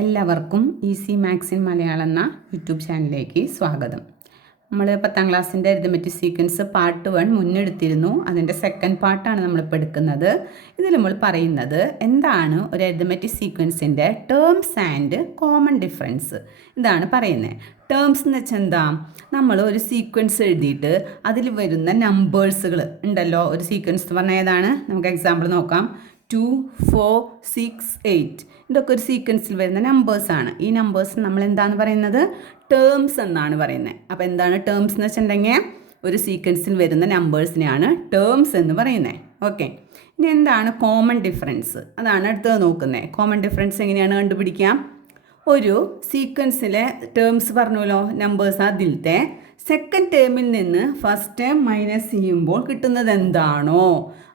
എല്ലാവർക്കും easy maths in Malayalam എന്ന YouTube ചാനലിലേക്ക് സ്വാഗതം. നമ്മൾ 10ാം ക്ലാസ്സിൻ്റെ അരിത്മെറ്റിക് സീക്വൻസ് പാർട്ട് 1 മുന്നെടുത്തിരുന്നു. അതിൻ്റെ സെക്കൻഡ് പാർട്ടാണ് നമ്മളിപ്പോൾ എടുക്കുന്നത്. ഇതിൽ നമ്മൾ പറയുന്നത് എന്താണ് ഒരു അരിത്മെറ്റിക് സീക്വൻസിൻ്റെ ടേംസ് ആൻഡ് കോമൺ ഡിഫറൻസ്. ഇതാണ് പറയുന്നത്. ടേംസ് എന്ന് വെച്ചാൽ എന്താ? നമ്മൾ ഒരു സീക്വൻസ് എഴുതിയിട്ട് അതിൽ വരുന്ന നമ്പേഴ്സുകൾ ഉണ്ടല്ലോ. ഒരു സീക്വൻസ് എന്ന് പറഞ്ഞാൽ ഏതാണ്? നമുക്ക് എക്സാമ്പിൾ നോക്കാം. 2, 4, 6, 8 ഇതൊക്കെ ഒരു സീക്വൻസിൽ വരുന്ന നമ്പേഴ്സാണ്. ഈ നമ്പേഴ്സ് നമ്മൾ എന്താണെന്ന് പറയുന്നത്? ടേംസ് എന്നാണ് പറയുന്നത്. അപ്പോൾ എന്താണ് ടേംസ് എന്ന് വെച്ചിട്ടുണ്ടെങ്കിൽ ഒരു സീക്വൻസിൽ വരുന്ന നമ്പേഴ്സിനെയാണ് ടേംസ് എന്ന് പറയുന്നത്. ഓക്കെ, ഇനി എന്താണ് കോമൺ ഡിഫറൻസ്? അതാണ് അടുത്തത് നോക്കുന്നത്. കോമൺ ഡിഫറൻസ് എങ്ങനെയാണ് കണ്ടുപിടിക്കാം? ഒരു സീക്വൻസിലെ ടേംസ് പറഞ്ഞല്ലോ, നമ്പേഴ്സ്. അതിലത്തെ സെക്കൻഡ് ടേമിൽ നിന്ന് ഫസ്റ്റ് ടേം മൈനസ് ചെയ്യുമ്പോൾ കിട്ടുന്നത് എന്താണോ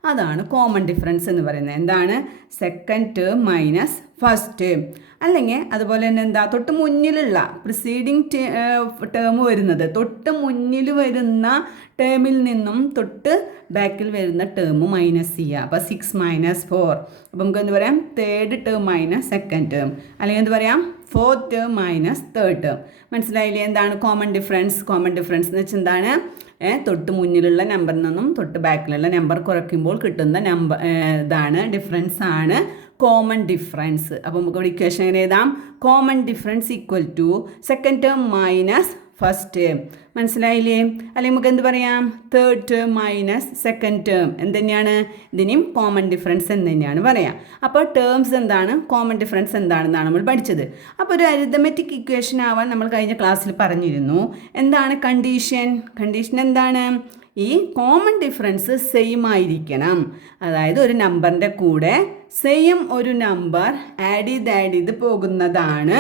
അതാണ് കോമൺ ഡിഫറൻസ് എന്ന് പറയുന്നത്. എന്താണ്? Second term minus first term. അല്ലെങ്കിൽ അതുപോലെ തന്നെ എന്താ, തൊട്ട് മുന്നിലുള്ള പ്രിസീഡിങ് ടേം വരുന്നത്, തൊട്ട് മുന്നിൽ വരുന്ന ടേമിൽ നിന്നും തൊട്ട് ബാക്കിൽ വരുന്ന ടേം മൈനസ് ചെയ്യുക. അപ്പോൾ 6 - 4. അപ്പോൾ നമുക്ക് എന്ത് പറയാം? Third term minus second term. അല്ലെങ്കിൽ എന്ത് പറയാം? Fourth term minus third term. മനസ്സിലായില്ലേ? എന്താണ് കോമൺ ഡിഫറൻസ്? കോമൺ ഡിഫറൻസ് എന്ന് വെച്ചാൽ എന്താണ്? തൊട്ട് മുന്നിലുള്ള നമ്പറിൽ നിന്നും തൊട്ട് ബാക്കിലുള്ള നമ്പർ കുറയ്ക്കുമ്പോൾ കിട്ടുന്ന നമ്പർ ഇതാണ്, ഡിഫറൻസ് ആണ് കോമൺ ഡിഫറൻസ്. അപ്പോൾ നമുക്ക് ഇവിടെ ഇക്വേഷൻ എങ്ങനെ എഴുതാം? Common difference equal to second term minus first term. മനസ്സിലായില്ലേ? അല്ലെങ്കിൽ നമുക്ക് എന്ത് പറയാം? Third term minus second term. എന്ത് തന്നെയാണ്? ഇതിനും കോമൺ ഡിഫറൻസ് എന്ന് തന്നെയാണ് പറയാം. അപ്പോൾ ടേംസ് എന്താണ്, കോമൺ ഡിഫറൻസ് എന്താണെന്നാണ് നമ്മൾ പഠിച്ചത്. അപ്പോൾ ഒരു അരിത്മെറ്റിക് ഇക്വേഷൻ ആവാൻ നമ്മൾ കഴിഞ്ഞ ക്ലാസ്സിൽ പറഞ്ഞിരുന്നു. എന്താണ് കണ്ടീഷൻ? കണ്ടീഷൻ എന്താണ്? ഈ കോമൺ ഡിഫറൻസ് സെയിം ആയിരിക്കണം. അതായത് ഒരു നമ്പറിൻ്റെ കൂടെ സെയിം ഒരു നമ്പർ ആഡ് ചെയ്ത് പോകുന്നതാണ്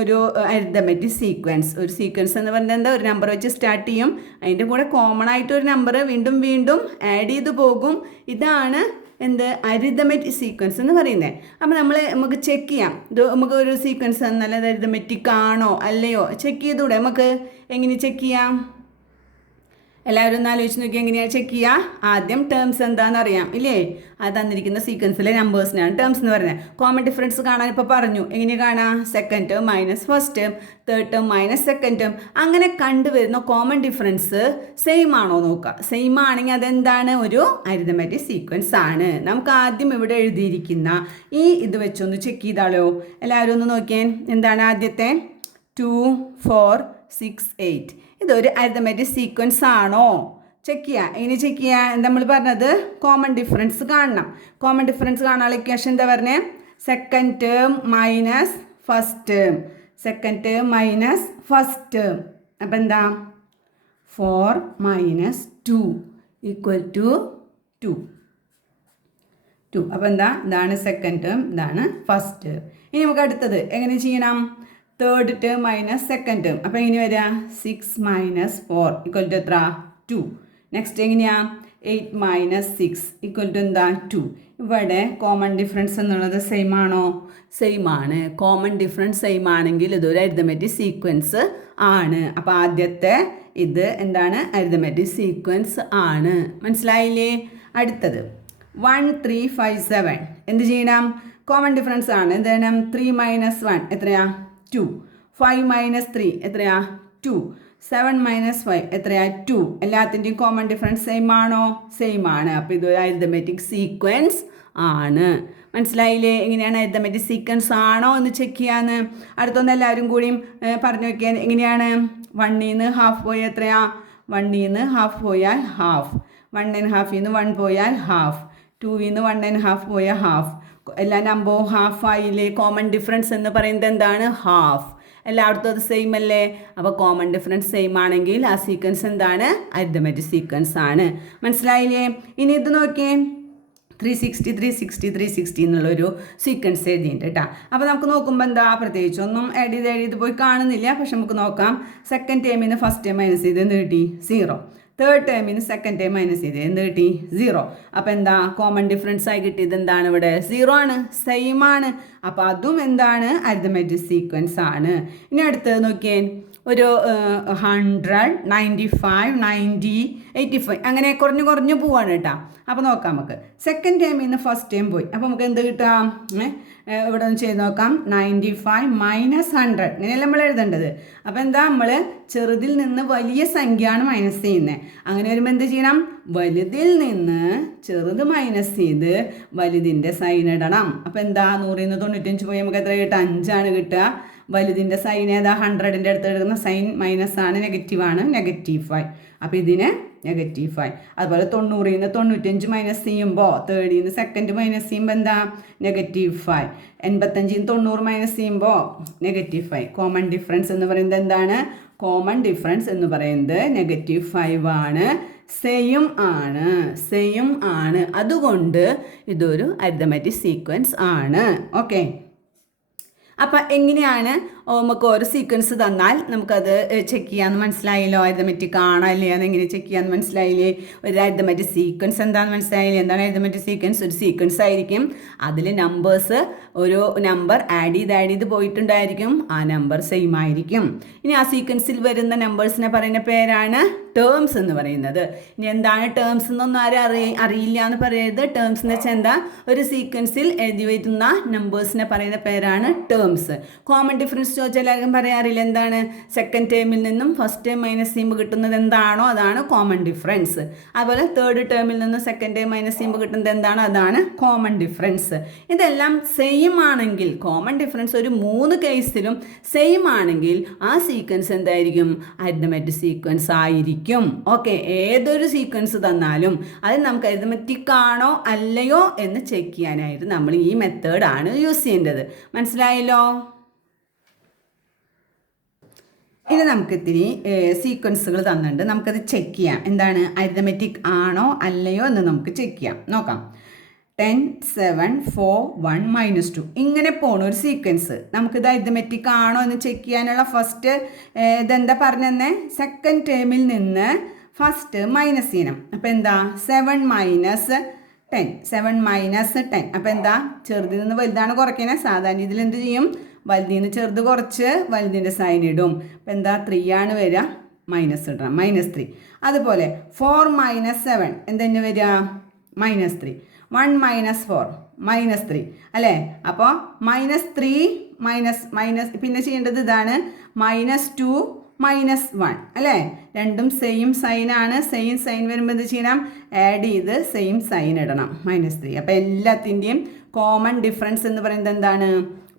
ഒരു അരിത്മെറ്റിക് സീക്വൻസ്. ഒരു സീക്വൻസ് എന്ന് പറഞ്ഞാൽ എന്താ? ഒരു നമ്പർ വെച്ച് സ്റ്റാർട്ട് ചെയ്യും, അതിൻ്റെ കൂടെ കോമൺ ആയിട്ട് ഒരു നമ്പർ വീണ്ടും വീണ്ടും ആഡ് ചെയ്ത് പോകും. ഇതാണ് എന്ത്? അരിത്മെറ്റിക് സീക്വൻസ് എന്ന് പറയുന്നത്. അപ്പോൾ നമുക്ക് ചെക്ക് ചെയ്യാം. ഇത് നമുക്ക് ഒരു സീക്വൻസ് തന്നാൽ അത് അരിത്മെറ്റിക് ആണോ അല്ലയോ ചെക്ക് ചെയ്തുകൂടെ? നമുക്ക് എങ്ങനെ ചെക്ക് ചെയ്യാം? എല്ലാവരും ഒന്ന് ആലോചിച്ച് നോക്കി, എങ്ങനെയാണ് ചെക്ക് ചെയ്യുക? ആദ്യം ടേംസ് എന്താണെന്ന് അറിയാം ഇല്ലേ? അത് തന്നിരിക്കുന്ന സീക്വൻസിലെ നമ്പേഴ്സിനാണ് ടേംസ് എന്ന് പറയുന്നത്. കോമൺ ഡിഫറൻസ് കാണാൻ ഇപ്പോൾ പറഞ്ഞു. എങ്ങനെ കാണാം? Second term minus first term, third term minus second term. അങ്ങനെ കണ്ടുവരുന്ന കോമൺ ഡിഫറൻസ് സെയിം ആണോ നോക്കുക. സെയിം ആണെങ്കിൽ അതെന്താണ്? ഒരു അരിത്മെറ്റിക് സീക്വൻസ് ആണ്. നമുക്ക് ആദ്യം ഇവിടെ എഴുതിയിരിക്കുന്ന ഇത് വെച്ചൊന്ന് ചെക്ക് ചെയ്താലോ? എല്ലാവരും ഒന്ന് നോക്കിയാൽ എന്താണ് ആദ്യത്തെ? 2, 4, 6, 8 ഇതൊരു അരിത്മെറ്റിക് സീക്വൻസ് ആണോ ചെക്ക് ചെയ്യുക. എങ്ങനെ ചെക്ക് ചെയ്യുക? എന്താ നമ്മൾ പറഞ്ഞത്? കോമൺ ഡിഫറൻസ് കാണണം. കോമൺ ഡിഫറൻസ് കാണാനുള്ള ഇക്വേഷൻ എന്താ പറഞ്ഞത്? Second term minus first term. Second term minus first term. അപ്പം എന്താ? 4 - 2 = 2. അപ്പം എന്താ? ഇതാണ് സെക്കൻഡ് ടേം, ഇതാണ് ഫസ്റ്റ് ടേം. ഇനി നമുക്ക് അടുത്തത് എങ്ങനെ ചെയ്യണം? Third term minus second term. അപ്പോൾ എങ്ങനെ വരിക? 6 - 4 = എത്ര? 2. നെക്സ്റ്റ് എങ്ങനെയാ? 8 - 6 = എന്താ? 2. ഇവിടെ കോമൺ ഡിഫറൻസ് എന്നുള്ളത് സെയിം ആണോ? സെയിം ആണ്. കോമൺ ഡിഫറൻസ് സെയിം ആണെങ്കിൽ ഇതൊരു അരിത്മെറ്റിക് സീക്വൻസ് ആണ്. അപ്പോൾ ആദ്യത്തെ ഇത് എന്താണ്? അരിത്മെറ്റിക് സീക്വൻസ് ആണ്. മനസ്സിലായില്ലേ? അടുത്തത് 1, 3, 5, 7 എന്ത് ചെയ്യണം? കോമൺ ഡിഫറൻസ് ആണ്. എന്ത് ചെയ്യണം? 3 - 1 എത്രയാ? 2. 5 - 3 എത്രയാ? 2. 7 - 5 എത്രയാ? 2. എല്ലാത്തിൻ്റെയും കോമൺ ഡിഫറൻസ് സെയിം ആണോ? സെയിം ആണ്. അപ്പോൾ ഇതൊരു അരിത്മെറ്റിക് സീക്വൻസ് ആണ്. മനസ്സിലായില്ലേ? എങ്ങനെയാണ് അരിത്മെറ്റിക് സീക്വൻസ് ആണോ എന്ന് ചെക്ക് ചെയ്യാന്ന്? അടുത്തൊന്ന് എല്ലാവരും കൂടിയും പറഞ്ഞു നോക്കിയാൽ എങ്ങനെയാണ്? 1 ൽ നിന്ന് ഹാഫ് പോയാൽ എത്രയാ? 1 ൽ നിന്ന് ഹാഫ് പോയാൽ ഹാഫ്. 1½ ൽ നിന്ന് 1 പോയാൽ ഹാഫ്. 2 ൽ നിന്ന് 1½ പോയാൽ ഹാഫ്. എല്ലാ നമ്പറും ഹാഫ് ആയില്ലേ? കോമൺ ഡിഫറൻസ് എന്ന് പറയുന്നത് എന്താണ്? ഹാഫ്. എല്ലായിടത്തും അത് സെയിം അല്ലേ? അപ്പോൾ കോമൺ ഡിഫറൻസ് സെയിം ആണെങ്കിൽ ആ സീക്വൻസ് എന്താണ്? അരിത്മെറ്റിക് സീക്വൻസ് ആണ്. മനസ്സിലായില്ലേ? ഇനി ഇത് നോക്കിയേ. 360, 360, 360 എന്നുള്ളൊരു സീക്വൻസ് എഴുതിയിട്ടുണ്ട് കേട്ടോ. അപ്പോൾ നമുക്ക് നോക്കുമ്പോൾ എന്താ? പ്രത്യേകിച്ചൊന്നും ആഡ് ചെയ്ത് പോയി കാണുന്നില്ല. പക്ഷെ നമുക്ക് നോക്കാം. സെക്കൻഡ് ടേമിൽ നിന്ന് ഫസ്റ്റ് ടേം മൈനസ് ചെയ്ത് എന്ത് കിട്ടി? 0. തേർഡ് ടേമിൽ നിന്ന് സെക്കൻഡ് ടേം മൈനസ് ചെയ്ത് എന്ത് കിട്ടി? 0. അപ്പോൾ എന്താ? കോമൺ ഡിഫറൻസ് ആയി കിട്ടിയത് എന്താണ്? ഇവിടെ 0 ആണ്. സെയിം ആണ്. അപ്പോൾ അതും എന്താണ്? അരിത്മെറ്റിക് സീക്വൻസ് ആണ്. ഇനി അടുത്തത് നോക്കിയേ. ഒരു 100, 95, 90, 85 അങ്ങനെ കുറഞ്ഞു കുറഞ്ഞു പോവാണ് കേട്ടോ. അപ്പോൾ നോക്കാം നമുക്ക്. സെക്കൻഡ് ടൈമിൽ നിന്ന് ഫസ്റ്റ് ടൈം പോയി. അപ്പോൾ നമുക്ക് എന്ത് കിട്ടാം? ഇവിടെ ഒന്ന് ചെയ്ത് നോക്കാം. 95 മൈനസ് 100 ഇങ്ങനെയല്ല നമ്മൾ എഴുതേണ്ടത്. അപ്പോൾ എന്താ, നമ്മൾ ചെറുതിൽ നിന്ന് വലിയ സംഖ്യയാണ് മൈനസ് ചെയ്യുന്നത്. അങ്ങനെ വരുമ്പോൾ എന്ത് ചെയ്യണം? വലുതിൽ നിന്ന് ചെറുത് മൈനസ് ചെയ്ത് വലുതിൻ്റെ സൈൻ ഇടണം. അപ്പോൾ എന്താ, 100ൽ നിന്ന് 95 പോയി നമുക്ക് എത്ര കിട്ടുക? 5 ആണ് കിട്ടുക. വലുതിൻ്റെ സൈൻ ഏതാ? 100ൻ്റെ അടുത്ത് എടുക്കുന്ന സൈൻ മൈനസ് ആണ്, നെഗറ്റീവാണ്, -5. അപ്പോൾ ഇതിന് -5. അതുപോലെ 90ൽ നിന്ന് 95 മൈനസ് ചെയ്യുമ്പോൾ 30ൽ നിന്ന് സെക്കൻഡ് മൈനസ് ചെയ്യുമ്പോൾ എന്താ? -5. 85ൽ നിന്ന് 90 മൈനസ് ചെയ്യുമ്പോൾ -5. കോമൺ ഡിഫറൻസ് എന്ന് പറയുന്നത് എന്താണ്? കോമൺ ഡിഫറൻസ് എന്ന് പറയുന്നത് -5 ആണ്. സെയിം ആണ്. അതുകൊണ്ട് ഇതൊരു അരിത്തമാറ്റിക് സീക്വൻസ് ആണ്. ഓക്കെ. അപ്പം എങ്ങനെയാണ് നമുക്ക് ഓരോ സീക്വൻസ് തന്നാൽ നമുക്കത് ചെക്ക് ചെയ്യാമെന്ന് മനസ്സിലായല്ലോ. അരിത്തമാറ്റിക് ആണോ അല്ലേ അതെങ്ങനെ ചെക്ക് ചെയ്യാമെന്ന് മനസ്സിലായില്ലേ? ഒരു അരിത്തമാറ്റിക് സീക്വൻസ് എന്താണെന്ന് മനസ്സിലായില്ലേ? എന്താണ് അരിത്തമാറ്റിക് സീക്വൻസ്? ഒരു സീക്വൻസ് ആയിരിക്കും. അതിൽ നമ്പേഴ്സ്, ഒരു നമ്പർ ആഡ് ചെയ്ത് പോയിട്ടുണ്ടായിരിക്കും. ആ നമ്പർ സെയിം ആയിരിക്കും. ഇനി ആ സീക്വൻസിൽ വരുന്ന നമ്പേഴ്സിനെ പറയുന്ന പേരാണ് ടേംസ് എന്ന് പറയുന്നത്. ഇനി എന്താണ് ടേംസ് എന്നൊന്നും ആരും അറിയില്ല എന്ന് പറയരുത്. ടേംസ് എന്ന് വെച്ചാൽ എന്താ? ഒരു സീക്വൻസിൽ എഴുതി വരുന്ന നമ്പേഴ്സിനെ പറയുന്ന പേരാണ് ടേംസ്. കോമൺ ഡിഫറൻസ് ചോദിച്ചാൽ എല്ലാവർക്കും പറയാറില്ല. എന്താണ്? സെക്കൻഡ് ടേമിൽ നിന്നും ഫസ്റ്റ് ടേം മൈനസ് ചെയ്യുമ്പോൾ കിട്ടുന്നത് എന്താണോ അതാണ് കോമൺ ഡിഫറൻസ്. അതുപോലെ തേർഡ് ടേമിൽ നിന്നും സെക്കൻഡ് ടേം മൈനസ് ചെയ്യുമ്പോൾ കിട്ടുന്നത് എന്താണോ അതാണ് കോമൺ ഡിഫറൻസ്. ഇതെല്ലാം സെയിം ആണെങ്കിൽ, കോമൺ ഡിഫറൻസ് ഒരു 3 കേസിലും സെയിം ആണെങ്കിൽ ആ സീക്വൻസ് എന്തായിരിക്കും? അരിത്തമാറ്റിക് സീക്വൻസ് ആയിരിക്കും. ഓക്കെ. ഏതൊരു സീക്വൻസ് തന്നാലും അത് നമുക്ക് അരിത്തമാറ്റിക് ആണോ അല്ലയോ എന്ന് ചെക്ക് ചെയ്യാനായിട്ട് നമ്മൾ ഈ മെത്തേഡാണ് യൂസ് ചെയ്യേണ്ടത്. മനസ്സിലായല്ലോ? ഇനി നമുക്ക് ഇത്തിരി സീക്വൻസുകൾ തന്നിട്ടുണ്ട്. നമുക്കത് ചെക്ക് ചെയ്യാം. എന്താണ്? അരിത്തമാറ്റിക് ആണോ അല്ലയോ എന്ന് നമുക്ക് ചെക്ക് ചെയ്യാം. നോക്കാം. 10, 7, 4, 1, -2 ഇങ്ങനെ പോണ ഒരു സീക്വൻസ്. നമുക്കിത് അരിത്തമാറ്റിക് ആണോ എന്ന് ചെക്ക് ചെയ്യാനുള്ള ഫസ്റ്റ് ഇതെന്താ പറഞ്ഞെന്നേ? സെക്കൻഡ് ടേമിൽ നിന്ന് ഫസ്റ്റ് മൈനസ് ചെയ്യണം. അപ്പോൾ എന്താ? 7 മൈനസ് 10. 7 മൈനസ് 10. അപ്പോൾ എന്താ? ചെറുതിൽ നിന്ന് വലുതാണ് കുറയ്ക്കണേ. സാധാരണ ഇതിൽ എന്ത് ചെയ്യും? വലുതിൽ നിന്ന് ചെറുത് കുറച്ച് വലുതിൻ്റെ സൈൻ ഇടും. അപ്പോൾ എന്താ? 3 ആണ് വരിക, മൈനസ് ഇടണം, -3. അതുപോലെ 4 മൈനസ് 7 എന്തെന്നെ വരിക? -3. 1 മൈനസ് 4 -3 അല്ലേ? അപ്പോൾ -3 മൈനസ് പിന്നെ ചെയ്യേണ്ടത് ഇതാണ്, -2 -1 അല്ലേ? രണ്ടും സെയിം സൈനാണ്. സെയിം സൈൻ വരുമ്പോൾ എന്ത് ചെയ്യണം? ആഡ് ചെയ്ത് സെയിം സൈൻ ഇടണം, -3. അപ്പോൾ എല്ലാത്തിൻ്റെയും കോമൺ ഡിഫറൻസ് എന്ന് പറയുന്നത് എന്താണ്?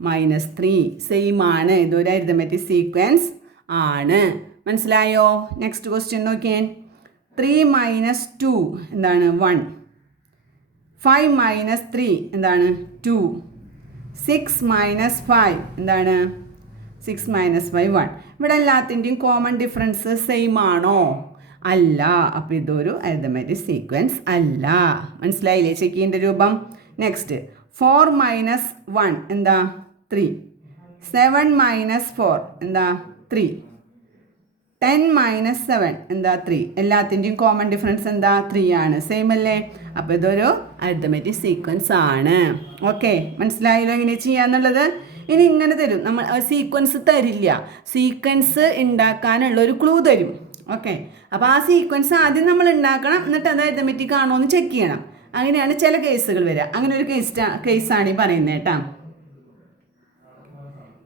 -3. സെയിം ആണ്. ഇതൊരു അരിത്തമാറ്റിക് സീക്വൻസ് ആണ്. മനസ്സിലായോ? നെക്സ്റ്റ് ക്വസ്റ്റ്യൻ നോക്കിയേ. 3 മൈനസ് 2 എന്താണ്? 1. 5 മൈനസ് 3 എന്താണ്? 2. 6 മൈനസ് 5 എന്താണ്? 6 മൈനസ് 5 1. ഇവിടെ എല്ലാത്തിൻ്റെയും കോമൺ ഡിഫറൻസ് സെയിം ആണോ? അല്ല. അപ്പോൾ ഇതൊരു അരിത്തമാറ്റിക് സീക്വൻസ് അല്ല. മനസ്സിലായില്ലേ ചെക്ക് ചെയ്യേണ്ട രൂപം? നെക്സ്റ്റ് 4 മൈനസ് 1 എന്താ? 3. 7 മൈനസ് 4 എന്താ? 3. 10 മൈനസ് 7 എന്താ? 3. എല്ലാത്തിൻ്റെയും കോമൺ ഡിഫറൻസ് എന്താ? 3 ആണ്. സെയിം അല്ലേ? അപ്പോൾ ഇതൊരു അരിത്തമാറ്റിക് സീക്വൻസ് ആണ്. ഓക്കെ. മനസ്സിലായല്ലോ എങ്ങനെ ചെയ്യാന്നുള്ളത്? ഇനി ഇങ്ങനെ തരും. നമ്മൾ സീക്വൻസ് തരില്ല, സീക്വൻസ് ഉണ്ടാക്കാനുള്ള ഒരു ക്ലൂ തരും. ഓക്കെ. അപ്പോൾ ആ സീക്വൻസ് ആദ്യം നമ്മൾ ഉണ്ടാക്കണം, എന്നിട്ട് അത് അരിത്തമാറ്റിക് ആണോ എന്ന് ചെക്ക് ചെയ്യണം. അങ്ങനെയാണ് ചില കേസുകൾ വരിക. അങ്ങനെ ഒരു കേസാണ് ഈ പറയുന്നത് കേട്ടോ.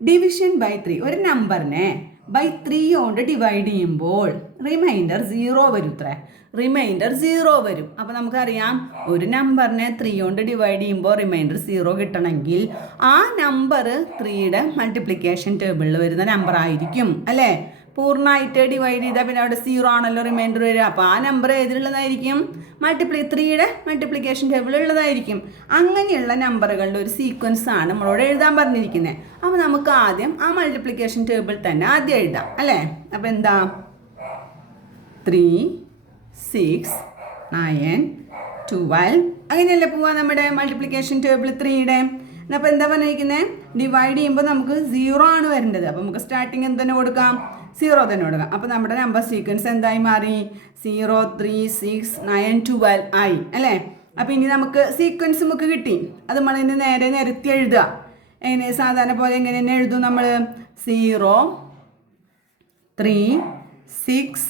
Division by 3. ഒരു നമ്പറിനെ ബൈ 3 കൊണ്ട് ഡിവൈഡ് ചെയ്യുമ്പോൾ റിമൈൻഡർ 0 വരും. റിമൈൻഡർ 0 വരും. അപ്പോൾ നമുക്കറിയാം, ഒരു നമ്പറിനെ 3 കൊണ്ട് ഡിവൈഡ് ചെയ്യുമ്പോൾ റിമൈൻഡർ 0 കിട്ടണമെങ്കിൽ ആ നമ്പർ 3യുടെ മൾട്ടിപ്ലിക്കേഷൻ ടേബിളിൽ വരുന്ന നമ്പർ ആയിരിക്കും അല്ലേ? പൂർണ്ണമായിട്ട് ഡിവൈഡ് ചെയ്താൽ പിന്നെ അവിടെ 0 ആണല്ലോ റിമൈൻഡർ വരിക. അപ്പോൾ ആ നമ്പർ ഏതിലുള്ളതായിരിക്കും? 3യുടെ മൾട്ടിപ്ലിക്കേഷൻ ടേബിളിൽ ഉള്ളതായിരിക്കും. അങ്ങനെയുള്ള നമ്പറുകളുടെ ഒരു സീക്വൻസ് ആണ് നമ്മളോട് എഴുതാൻ പറഞ്ഞിരിക്കുന്നത്. അപ്പോൾ നമുക്ക് ആദ്യം ആ മൾട്ടിപ്ലിക്കേഷൻ ടേബിൾ തന്നെ ആദ്യം എഴുതാം അല്ലേ? അപ്പോൾ എന്താ? 3, 6, 9, 12 അങ്ങനെയല്ലേ പോവാ നമ്മുടെ മൾട്ടിപ്ലിക്കേഷൻ ടേബിൾ 3യുടെ. അപ്പോൾ എന്താ പറഞ്ഞിരിക്കുന്നത്? ഡിവൈഡ് ചെയ്യുമ്പോൾ നമുക്ക് 0 ആണ് വരേണ്ടത്. അപ്പോൾ നമുക്ക് സ്റ്റാർട്ടിങ് എന്ത് തന്നെ കൊടുക്കാം? 0 തന്നെ കൊടുക്കാം. അപ്പോൾ നമ്മുടെ നമ്പർ സീക്വൻസ് എന്തായി മാറി? 0, 3, 6, 9, 12 ആയി അല്ലേ? അപ്പോൾ ഇനി നമുക്ക് സീക്വൻസ് നമുക്ക് കിട്ടി. അത് നമ്മൾ ഇന്ന് നേരെ നിരത്തി എഴുതുക. എങ്ങനെ? സാധാരണ പോലെ എങ്ങനെ തന്നെ എഴുതും നമ്മൾ? 0, 3, 6,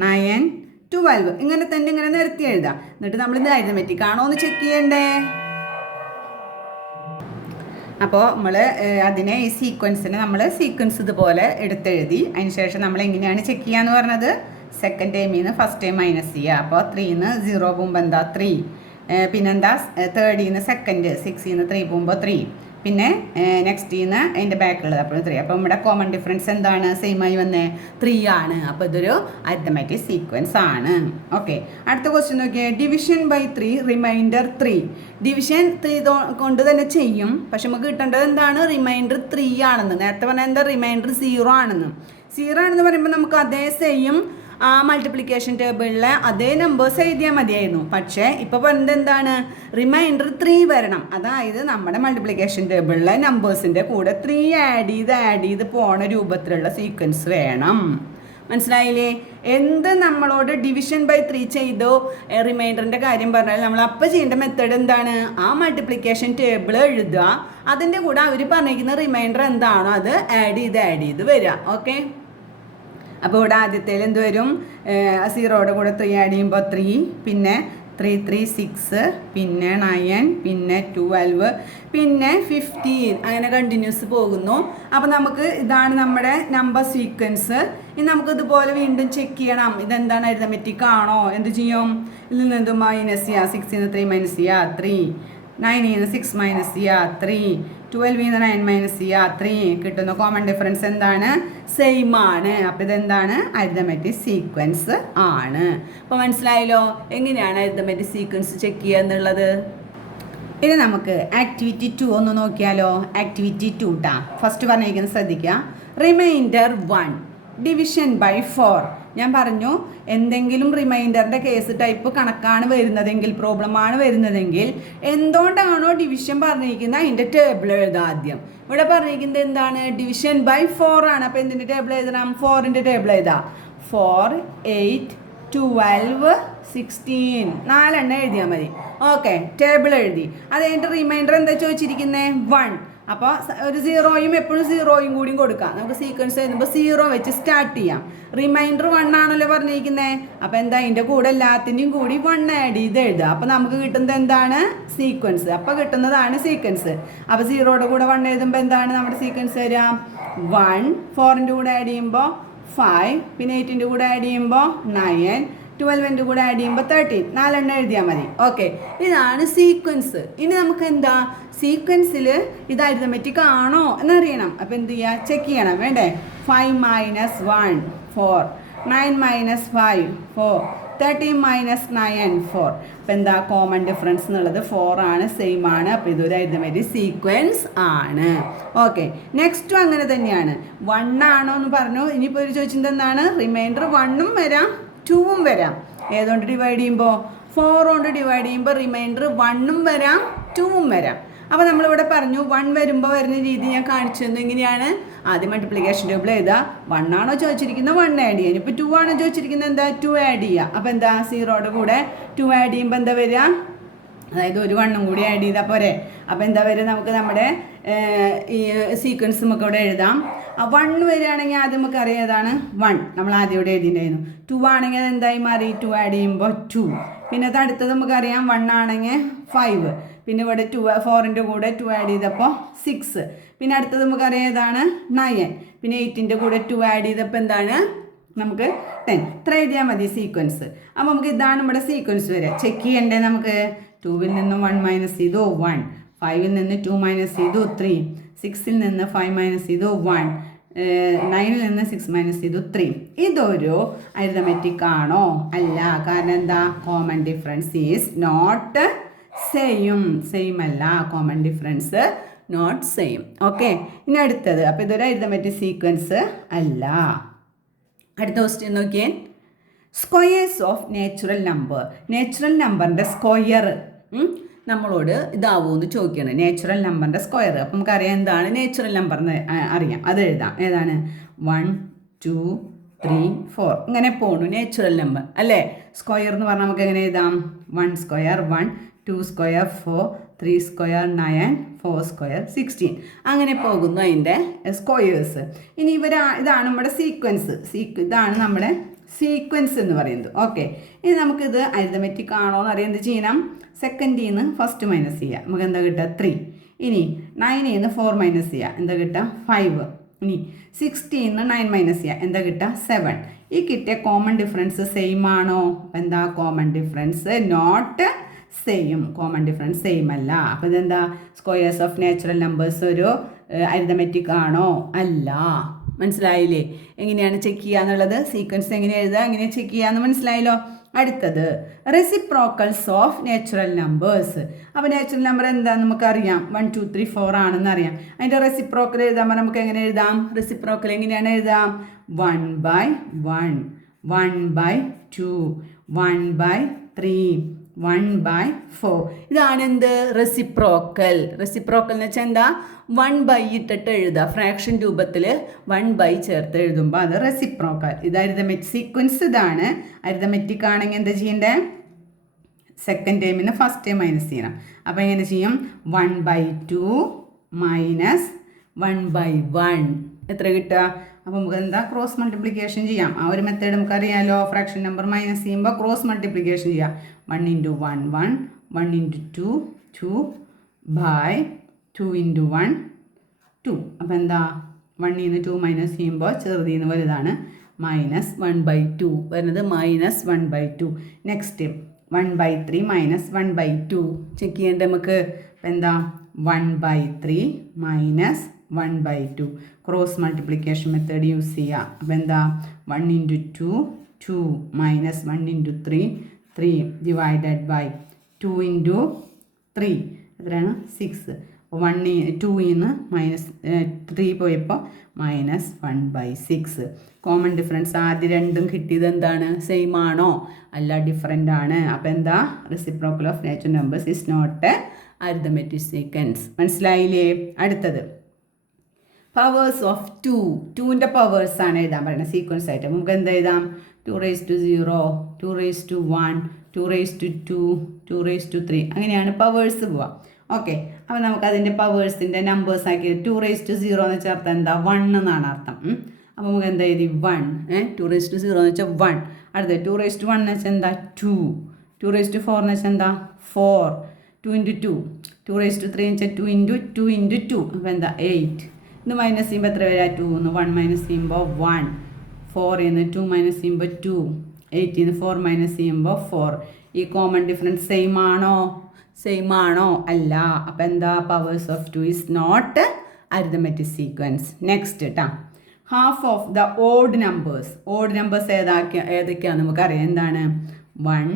9, 12 ഇങ്ങനെ തന്നെ ഇങ്ങനെ നിരത്തി എഴുതാം. എന്നിട്ട് നമ്മൾ ഇത് അരിത്മെറ്റിക് ആണോ എന്ന് ചെക്ക് ചെയ്യണ്ടേ? അപ്പോൾ നമ്മൾ അതിനെ ഈ സീക്വൻസിനെ നമ്മൾ സീക്വൻസ് ഇതുപോലെ എടുത്തെഴുതി. അതിന് ശേഷം നമ്മൾ എങ്ങനെയാണ് ചെക്ക് ചെയ്യാന്ന് പറഞ്ഞത്? സെക്കൻഡ് ടൈമിൽ നിന്ന് ഫസ്റ്റ് ടൈം മൈനസ് ചെയ്യുക. അപ്പോൾ 3ന്ന് 0 പോകുമ്പോൾ എന്താ 3, പിന്നെന്താ തേർഡിൽ നിന്ന് സെക്കൻഡ് 6ൽ നിന്ന് 3 പോകുമ്പോൾ 3, പിന്നെ നെക്സ്റ്റിൽ നിന്ന് അതിൻ്റെ ബാക്കിലുള്ളത് അപ്പോൾ 3. അപ്പോൾ നമ്മുടെ കോമൺ ഡിഫറൻസ് എന്താണ്? സെയിമായി വന്നേ 3 ആണ്. അപ്പോൾ ഇതൊരു അരിത്മെറ്റിക് സീക്വൻസ് ആണ്. ഓക്കെ, അടുത്ത ക്വസ്റ്റ്യൻ നോക്കിയേ. Division by 3 remainder 3. ഡിവിഷൻ 3 കൊണ്ട് തന്നെ ചെയ്യും, പക്ഷെ നമുക്ക് കിട്ടേണ്ടത് എന്താണ്? റിമൈൻഡർ 3 ആണെന്ന്. നേരത്തെ പറഞ്ഞാൽ എന്താ? റിമൈൻഡർ 0 ആണെന്ന്. 0 ആണെന്ന് പറയുമ്പോൾ നമുക്ക് അതേ സെയിം ആ മൾട്ടിപ്ലിക്കേഷൻ ടേബിളിലെ അതേ നമ്പേഴ്സ് എഴുതിയാൽ മതിയായിരുന്നു. പക്ഷേ ഇപ്പോൾ പറഞ്ഞത് എന്താണ്? റിമൈൻഡർ 3 വരണം. അതായത് നമ്മുടെ മൾട്ടിപ്ലിക്കേഷൻ ടേബിളിലെ നമ്പേഴ്സിൻ്റെ കൂടെ 3 ആഡ് ചെയ്ത് പോണ രൂപത്തിലുള്ള സീക്വൻസ് വേണം. മനസ്സിലായില്ലേ? എന്ത് നമ്മളോട് ഡിവിഷൻ ബൈ 3 ചെയ്തോ റിമൈൻഡറിൻ്റെ കാര്യം പറഞ്ഞാൽ നമ്മൾ അപ്പോൾ ചെയ്യേണ്ട മെത്തേഡ് എന്താണ്? ആ മൾട്ടിപ്ലിക്കേഷൻ ടേബിൾ എഴുതുക, അതിൻ്റെ കൂടെ അവർ പറഞ്ഞിരിക്കുന്ന റിമൈൻഡർ എന്താണോ അത് ആഡ് ചെയ്ത് വരിക. ഓക്കെ, അപ്പോൾ ഇവിടെ ആദ്യത്തേൽ എന്ത് വരും? 0യുടെ കൂടെ 3 ആഡ് ചെയ്യുമ്പോൾ 3, പിന്നെ 3, 3, 6, പിന്നെ 9, പിന്നെ 12, പിന്നെ 15, അങ്ങനെ കണ്ടിന്യൂസ് പോകുന്നു. അപ്പോൾ നമുക്ക് ഇതാണ് നമ്മുടെ നമ്പർ സീക്വൻസ്. ഇനി നമുക്ക് ഇതുപോലെ വീണ്ടും ചെക്ക് ചെയ്യണം. ഇതെന്താണ്? അരിത്മെറ്റിക് ആണോ? എന്ത് ചെയ്യും? ഇതിൽ നിന്ന് മൈനസ് ചെയ്യുക. 6ൽ നിന്ന് 3 മൈനസ് ചെയ്യുക 3, 9ൽ നിന്ന് 6 മൈനസ് ചെയ്യുക 3, 12ൽ നിന്ന് 9 മൈനസ് ചെയ്യുക 3. കിട്ടുന്ന കോമൺ ഡിഫറൻസ് എന്താണ്? സെയിം ആണ്. അപ്പോൾ ഇതെന്താണ്? അരിത്മെറ്റിക് സീക്വൻസ് ആണ്. അപ്പോൾ മനസ്സിലായല്ലോ എങ്ങനെയാണ് അരിത്മെറ്റിക് സീക്വൻസ് ചെക്ക് ചെയ്യുക എന്നുള്ളത്. ഇനി നമുക്ക് ആക്ടിവിറ്റി 2 ഒന്ന് നോക്കിയാലോ. ആക്ടിവിറ്റി 2 ട്ടാ. ഫസ്റ്റ് പറഞ്ഞിരിക്കുന്നത് ശ്രദ്ധിക്കുക. Remainder 1 division by 4. ഞാൻ പറഞ്ഞു, എന്തെങ്കിലും റിമൈൻഡറിൻ്റെ കേസ് ടൈപ്പ് കണക്കാണ് വരുന്നതെങ്കിൽ, പ്രോബ്ലമാണ് വരുന്നതെങ്കിൽ, എന്തുകൊണ്ടാണോ ഡിവിഷൻ പറഞ്ഞിരിക്കുന്നത് അതിൻ്റെ ടേബിൾ എഴുതാം ആദ്യം. ഇവിടെ പറഞ്ഞിരിക്കുന്നത് എന്താണ്? ഡിവിഷൻ ബൈ 4 ആണ്. അപ്പോൾ എന്തിൻ്റെ ടേബിൾ എഴുതണം? 4ൻ്റെ ടേബിൾ എഴുതാം. 4, 8, 12, 16 4 എഴുതിയാൽ മതി. ഓക്കെ, ടേബിൾ എഴുതി. അത് കഴിഞ്ഞിട്ട് റിമൈൻഡർ എന്താ ചോദിച്ചിരിക്കുന്നത്? 1. അപ്പോൾ ഒരു 0യും എപ്പോഴും 0യും കൂടിയും കൊടുക്കാം. നമുക്ക് സീക്വൻസ് എഴുതുമ്പോൾ 0 വെച്ച് സ്റ്റാർട്ട് ചെയ്യാം. റിമൈൻഡർ 1 ആണല്ലോ പറഞ്ഞിരിക്കുന്നത്. അപ്പോൾ എന്താ? അതിൻ്റെ കൂടെ എല്ലാത്തിൻ്റെയും കൂടി 1 ആഡ് ചെയ്ത് എഴുതുക. അപ്പോൾ നമുക്ക് കിട്ടുന്നത് എന്താണ്? സീക്വൻസ്. അപ്പോൾ കിട്ടുന്നതാണ് സീക്വൻസ്. അപ്പോൾ 0യുടെ കൂടെ 1 എഴുതുമ്പോൾ എന്താണ് നമ്മുടെ സീക്വൻസ് വരിക? 1, 4ൻ്റെ കൂടെ ആഡ് ചെയ്യുമ്പോൾ 5, പിന്നെ 8ൻ്റെ കൂടെ ആഡ് ചെയ്യുമ്പോൾ 9, 12ൻ്റെ കൂടെ ആഡ് ചെയ്യുമ്പോൾ 13 4 എഴുതിയാൽ മതി. ഓക്കെ, ഇതാണ് സീക്വൻസ്. ഇനി നമുക്ക് എന്താ? സീക്വൻസിൽ ഇത് അരിത്മെറ്റിക് ആണോ എന്നറിയണം. അപ്പോൾ എന്ത് ചെയ്യുക? ചെക്ക് ചെയ്യണം വേണ്ടേ? 5 - 1 4, 9 - 5 4, 13 - 9 4. അപ്പോൾ എന്താ? കോമൺ ഡിഫറൻസ് എന്നുള്ളത് 4 ആണ്, സെയിം ആണ്. അപ്പോൾ ഇതൊരു അരിത്മെറ്റിക് സീക്വൻസ് ആണ്. ഓക്കെ, നെക്സ്റ്റും അങ്ങനെ തന്നെയാണ്. 1 ആണോ എന്ന് പറഞ്ഞു. ഇനിയിപ്പോൾ ഒരു ചോദിച്ചത് എന്താണ്? റിമൈൻഡർ 1ഉം വരാം 2ഉം വരാം. ഏതുകൊണ്ട് ഡിവൈഡ് ചെയ്യുമ്പോൾ? 4 കൊണ്ട് ഡിവൈഡ് ചെയ്യുമ്പോൾ റിമൈൻഡർ 1ഉം വരാം 2ഉം വരാം. അപ്പോൾ നമ്മളിവിടെ പറഞ്ഞു 1 വരുമ്പോൾ വരുന്ന രീതി ഞാൻ കാണിച്ചു തന്നു. എങ്ങനെയാണ്? ആദ്യം മൾട്ടിപ്ലിക്കേഷൻ ടേബിൾ എഴുതുക. 1 ആണോ ചോദിച്ചിരിക്കുന്നത്? 1 ആഡ് ചെയ്യുക. ഇപ്പോൾ 2 ആണോ ചോദിച്ചിരിക്കുന്നത്? എന്താ? 2 ആഡ് ചെയ്യുക. അപ്പോൾ എന്താ? 0യുടെ കൂടെ 2 ആഡ് ചെയ്യുമ്പോൾ എന്താ വരിക? അതായത് ഒരു 1ഉം കൂടി ആഡ് ചെയ്താൽ പോരെ. അപ്പോൾ എന്താ വരിക? നമുക്ക് നമ്മുടെ ഈ സീക്വൻസ് നമുക്ക് ഇവിടെ എഴുതാം. 1 വരികയാണെങ്കിൽ ആദ്യം നമുക്ക് അറിയാം ഏതാണ്? 1 നമ്മൾ ആദ്യം ഇവിടെ എഴുതിയിട്ടുണ്ടായിരുന്നു. 2 ആണെങ്കിൽ അത് എന്തായി മാറി? 2 ആഡ് ചെയ്യുമ്പോൾ 2. പിന്നെ അടുത്തത് നമുക്കറിയാം 1 ആണെങ്കിൽ 5. പിന്നെ ഇവിടെ 4ൻ്റെ കൂടെ 2 ആഡ് ചെയ്തപ്പോൾ 6. പിന്നെ അടുത്തത് നമുക്കറിയാം ഏതാണ്? 9. പിന്നെ 8ൻ്റെ കൂടെ 2 ആഡ് ചെയ്തപ്പോൾ എന്താണ്? നമുക്ക് 10. ഇത്ര എഴുതിയാൽ മതി സീക്വൻസ്. അപ്പോൾ നമുക്ക് ഇതാണ് നമ്മുടെ സീക്വൻസ് വരിക. ചെക്ക് ചെയ്യണ്ടേ നമുക്ക്? 2ൽ നിന്നും 1 മൈനസ് ചെയ്തു 1, 5ൽ നിന്ന് 2 മൈനസ് ചെയ്തു 3, 6ൽ നിന്ന് 5 മൈനസ് ചെയ്തു 1, 9ൽ നിന്ന് 6 മൈനസ് ചെയ്തു 3. ഇതൊരു അരിത്മെറ്റിക് ആണോ? അല്ല. കാരണം എന്താ? Common difference is not same അല്ല. Common difference not same. Okay, ഇനി അടുത്തത്. അപ്പോൾ ഇതൊരു അരിത്മെറ്റിക് സീക്വൻസ് അല്ല. അടുത്ത ക്വസ്റ്റ്യൻ നോക്കിയേ. Squares of natural number. Natural നമ്പറിൻ്റെ സ്ക്വയർ നമ്മളോട് ഇതാവുമെന്ന് ചോദിക്കുകയാണ്. നാച്ചുറൽ നമ്പറിൻ്റെ സ്ക്വയർ. അപ്പം നമുക്കറിയാം എന്താണ് നാച്ചുറൽ നമ്പർ എന്ന് അറിയാം. അത് എഴുതാം. ഏതാണ്? 1, 2, 3, 4 ഇങ്ങനെ പോണു നാച്ചുറൽ നമ്പർ അല്ലേ. സ്ക്വയർ എന്ന് പറഞ്ഞാൽ നമുക്ക് എങ്ങനെ എഴുതാം? 1 സ്ക്വയർ 1, 2 സ്ക്വയർ 4, 3 സ്ക്വയർ 9, 4 സ്ക്വയർ 16. അങ്ങനെ പോകുന്നു അതിൻ്റെ സ്ക്വയേഴ്സ്. ഇനി ഇതാണ് നമ്മുടെ സീക്വൻസ്. ഇതാണ് നമ്മുടെ സീക്വൻസ് എന്ന് പറയുന്നത്. ഓക്കെ, ഇനി നമുക്കിത് അരിതമെറ്റിക് ആണോ എന്ന് അറിയാൻ എന്ത് ചെയ്യണം? സെക്കൻഡിൽ നിന്ന് ഫസ്റ്റ് മൈനസ് ചെയ്യുക. നമുക്ക് എന്താ കിട്ടുക? 3. ഇനി 9ൽ നിന്ന് 4 മൈനസ് ചെയ്യുക. എന്താ കിട്ടുക? 5. ഇനി 16ൽ നിന്ന് 9 മൈനസ് ചെയ്യുക. എന്താ കിട്ടുക? 7. ഈ കിട്ടിയ കോമൺ ഡിഫറൻസ് സെയിം ആണോ? എന്താ common difference? Not same. Common difference same അല്ല. അപ്പോൾ ഇതെന്താ? സ്ക്വയേഴ്സ് ഓഫ് നാച്ചുറൽ നമ്പേഴ്സ് ഒരു അരിതമെറ്റിക് ആണോ? അല്ല. മനസ്സിലായില്ലേ? എങ്ങനെയാണ് ചെക്ക് ചെയ്യുക എന്നുള്ളത്? സീക്വൻസ് എങ്ങനെ എഴുതുക, എങ്ങനെ ചെക്ക് ചെയ്യുക എന്ന് മനസ്സിലായല്ലോ. അടുത്തത് റെസിപ്രോക്കൽസ് ഓഫ് നാച്ചുറൽ നമ്പേഴ്സ്. അപ്പോൾ നാച്ചുറൽ നമ്പർ എന്താണെന്ന് നമുക്കറിയാം. 1 2 3 4 ആണെന്ന് അറിയാം. അതിൻ്റെ റെസിപ്രോക്കൽ എഴുതാമ്പോൾ നമുക്ക് എങ്ങനെ എഴുതാം? റെസിപ്രോക്കൽ എങ്ങനെയാണ് എഴുതാം? 1/1, 1/2, 1/3, 1/4. ഇതാണ് എന്ത്? റെസിപ്രോക്കൽ. റെസിപ്രോക്കൽ എന്ന് വെച്ചാൽ എന്താ? 1/, ഇട്ടിട്ട് എഴുതുക. ഫ്രാക്ഷൻ രൂപത്തിൽ 1/, ചേർത്ത് എഴുതുമ്പോൾ അത് റെസിപ്രോക്കൽ. ഇത് അരിതമെറ്റിക് സീക്വൻസ്. ഇതാണ് അരിതമെറ്റിക് ആണെങ്കിൽ എന്താ ചെയ്യേണ്ടത്? സെക്കൻഡ് ടൈമിന് ഫസ്റ്റ് ടൈം മൈനസ് ചെയ്യണം. അപ്പോൾ എങ്ങനെ ചെയ്യും? 1/2 മൈനസ് 1/1 എത്ര കിട്ടുക? അപ്പോൾ നമുക്ക് എന്താ? ക്രോസ് മൾട്ടിപ്ലിക്കേഷൻ ചെയ്യാം. ആ ഒരു മെത്തേഡ് നമുക്കറിയാമല്ലോ. ഫ്രാക്ഷൻ നമ്പർ മൈനസ് ചെയ്യുമ്പോൾ ക്രോസ് മൾട്ടിപ്ലിക്കേഷൻ ചെയ്യാം. 1 × 1 1, 1 × 2 2, 2 × 1 2. അപ്പോൾ എന്താ? 1ൽ നിന്ന് 2 മൈനസ് ചെയ്യുമ്പോൾ ചെറുതിൽ നിന്ന് വലുതാണ്. -1/2 വരുന്നത് -1/2. നെക്സ്റ്റ് 1/3 -1/2 ചെക്ക് ചെയ്യേണ്ടത് നമുക്ക്. അപ്പം എന്താ? 1/3 -1/2. ക്രോസ് മൾട്ടിപ്ലിക്കേഷൻ മെത്തേഡ് യൂസ് ചെയ്യുക. അപ്പോൾ എന്താ? 1 × 2 2, -1 × 3 3, ഡിവൈഡഡ് ബൈ 2 × 3 എത്രയാണ്? 6. 2ൽ നിന്ന് -3 പോയപ്പോൾ -1/6. കോമൺ ഡിഫറൻസ് ആദ്യം രണ്ടും കിട്ടിയത് എന്താണ്? സെയിം ആണോ? അല്ല, ഡിഫറെൻ്റ് ആണ്. അപ്പോൾ എന്താ? Reciprocal of natural numbers is not arithmetic sequence. മനസ്സിലായില്ലേ? അടുത്തത് പവേഴ്സ് ഓഫ് 2. 2ൻ്റെ പവേഴ്സാണ് എഴുതാൻ പറയുന്നത് സീക്വൻസ് ആയിട്ട്. നമുക്ക് എന്താ എഴുതാം? 2⁻0, 2⁻1, 2⁻2, 2⁻3 അങ്ങനെയാണ് പവേഴ്സ് പോവുക. ഓക്കെ, അപ്പോൾ നമുക്ക് അതിൻ്റെ പവേഴ്സിൻ്റെ നമ്പേഴ്സ് ആക്കി 2⁻0 എന്ന് ചേർത്താൽ എന്താ? 1 എന്നാണ് അർത്ഥം. അപ്പോൾ നമുക്ക് എന്താ എഴുതി? 1. 2⁻0 എന്ന് വെച്ചാൽ 1. അടുത്ത 2⁻1 എന്ന് വെച്ചാൽ എന്താ? 2. 2⁻4 എന്ന് വെച്ചാൽ എന്താ? 4. 2 × 2. 2⁻3 എന്ന് വെച്ചാൽ 2 × 2 × 2. അപ്പോൾ എന്താ? 8. ഇത് മൈനസ് ചെയ്യുമ്പോൾ എത്ര വരാ? 2. 1 മൈനസ് ചെയ്യുമ്പോൾ 1. 4ൽ നിന്ന് 2 മൈനസ് ചെയ്യുമ്പോൾ 2. 8ൽ നിന്ന് 4 മൈനസ് ചെയ്യുമ്പോൾ 4. ഈ കോമൺ ഡിഫറൻസ് സെയിം ആണോ? സെയിം ആണോ? അല്ല. അപ്പോൾ എന്താ? Powers of 2 is not arithmetic sequence. Next കേട്ടോ, half of the odd numbers. Odd numbers ഏതൊക്കെയാണ് നമുക്കറിയാം. എന്താണ്? 1